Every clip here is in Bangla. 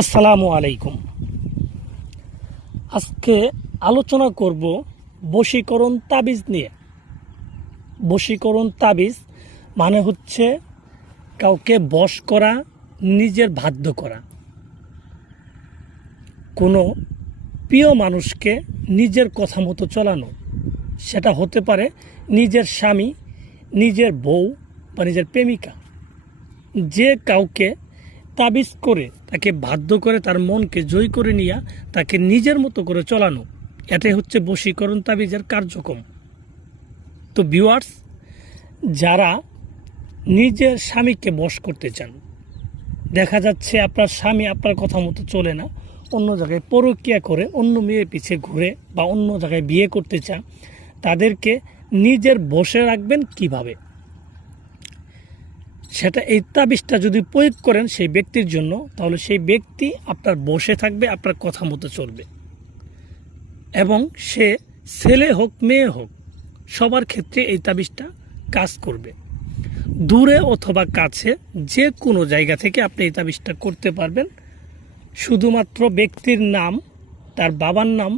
আসসালামু আলাইকুম। আজকে আলোচনা করব বশীকরণ তাবিজ নিয়ে। বশীকরণ তাবিজ মানে হচ্ছে কাউকে বশ করা, নিজের বাধ্য করা। কোনো প্রিয় মানুষকে নিজের কথা মতো চলানো, সেটা হতে পারে নিজের স্বামী, নিজের বউ বা নিজের প্রেমিকা। যে কাউকে তাবিজ করে তাকে বাধ্য করে তার মনকে জয় করে নিয়ে তাকে নিজের মতো করে চলানো, এটাই হচ্ছে বশীকরণ তাবিজের কার্যক্রম। তো ভিউয়ার্স, যারা নিজের স্বামীকে বশ করতে চান, দেখা যাচ্ছে আপনার স্বামী আপনার কথা মতো চলে না, অন্য জায়গায় পরকীয়া করে অন্য মেয়ে পিছে ঘুরে বা অন্য জায়গায় বিয়ে করতে চান, তাদেরকে নিজের বশে রাখবেন কিভাবে, সেটা এই তাবিজটা যদি প্রয়োগ করেন সেই ব্যক্তির জন্য, তাহলে সেই ব্যক্তি আপনার বশে থাকবে, আপনার কথা মতো চলবে এবং সে ছেলে হোক মেয়ে হোক সবার ক্ষেত্রে এই তাবিজটা কাজ করবে। দূরে অথবা কাছে যে কোনো জায়গা থেকে আপনি এই তাবিজটা করতে পারবেন। শুধুমাত্র ব্যক্তির নাম, তার বাবার নাম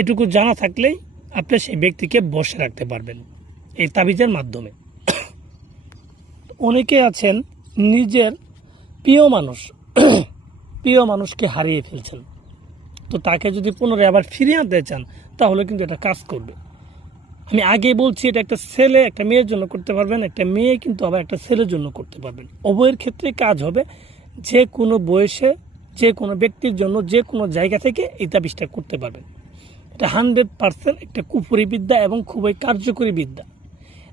এটুকু জানা থাকলেই আপনি সেই ব্যক্তিকে বশে রাখতে পারবেন এই তাবিজের মাধ্যমে। অনেকে আছেন নিজের প্রিয় মানুষকে হারিয়ে ফেলছেন, তো তাকে যদি পুনরায় আবার ফিরিয়ে আনতে চান তাহলে কিন্তু এটা কাজ করবে। আমি আগে বলছি, এটা একটা ছেলে একটা মেয়ের জন্য করতে পারবেন, একটা মেয়ে কিন্তু আবার একটা ছেলের জন্য করতে পারবেন। উভয়ের ক্ষেত্রে কাজ হবে। যে কোনো বয়সে যে কোনো ব্যক্তির জন্য যে কোনো জায়গা থেকে এই তাবিজটা করতে পারবেন। এটা 100% একটা কুফরি বিদ্যা এবং খুবই কার্যকরী বিদ্যা।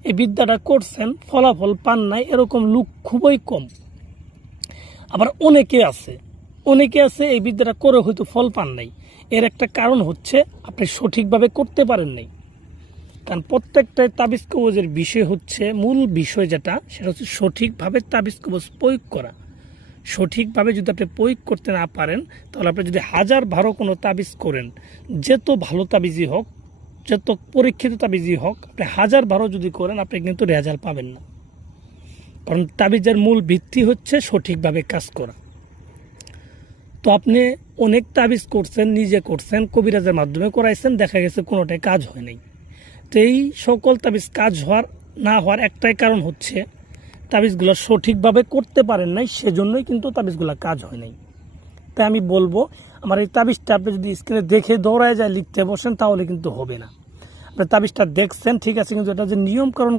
এই বিদ্যাটা করছেন, ফলাফল পান নাই এরকম লোক খুবই কম। আবার অনেকে আছে এই বিদ্যাটা করে হয়তো ফল পান নাই। এর একটা কারণ হচ্ছে আপনি সঠিকভাবে করতে পারেন নাই। কারণ প্রত্যেকটা তাবিজ কবজের বিষয় হচ্ছে, মূল বিষয় যেটা, সেটা হচ্ছে সঠিকভাবে তাবিজ কবজ প্রয়োগ করা। সঠিকভাবে যদি আপনি প্রয়োগ করতে না পারেন, তাহলে আপনি যদি 1000 কোনো তাবিজ করেন, যত ভালো তাবিজই হোক, যত পরীক্ষিত তাবিজই হোক, আপনি 1000 যদি করেন আপনি কিন্তু রেজাল্ট পাবেন না। কারণ তাবিজের মূল ভিত্তি হচ্ছে সঠিকভাবে কাজ করা। তো আপনি অনেক তাবিজ করছেন, নিজে করছেন, কবিরাজের মাধ্যমে করাইছেন, দেখা গেছে কোনোটাই কাজ হয় নাই। তো এই সকল তাবিজ কাজ না হওয়ার একটাই কারণ হচ্ছে তাবিজগুলো সঠিকভাবে করতে পারেন নাই, সেজন্যই কিন্তু তাবিজগুলো কাজ হয় নাই। তাই আমি বলবো, আমার এই তাবিজটা আপনি যদি স্ক্রিনে দেখে দৌড়ায় যায় লিখতে বসেন তাহলে কিন্তু হবে না। আপনি তাবিজটা দেখছেন ঠিক আছে, কিন্তু এটা যে নিয়মকরণ